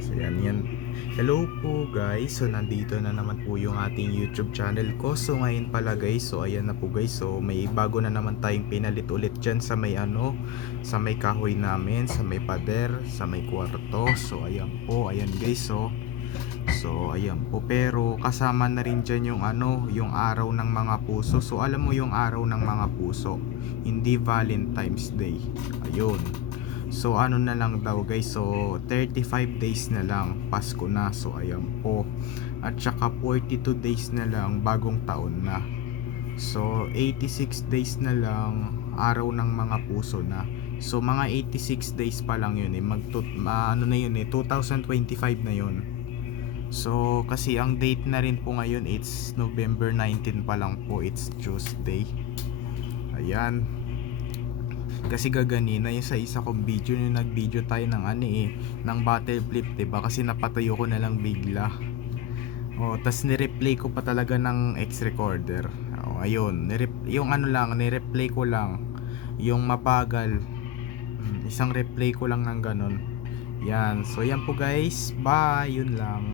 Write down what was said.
So yan. Hello po guys. So nandito na naman po yung ating YouTube channel ko. So ngayon pala guys, so ayan na po guys. So may bago na naman tayong pinalit ulit dyan sa may sa may kahoy namin, sa may pader, sa may kwarto. So ayan po, ayan guys. So ayan po, pero kasama na rin dyan yung yung araw ng mga puso. So alam mo yung araw ng mga puso, hindi Valentine's Day. Ayun. So ano na lang daw guys, so 35 days na lang Pasko na. So ayan po. At saka 42 days na lang bagong taon na. So 86 days na lang araw ng mga puso na. So mga 86 days pa lang yun ano na yun 2025 na yun. So kasi ang date na rin po ngayon, it's November 19 pa lang po, it's Tuesday. Ayan. Kasi gaganina yung sa isa kong video, yung nag-video tayo ng ng bottle flip, diba? Kasi napatayo ko na lang bigla. Tas ni-replay ko pa talaga ng X-recorder. Ayun, yung ni-replay ko lang yung mabagal. Isang replay ko lang ng ganun. Yan. So yan po guys. Bye. Yun lang.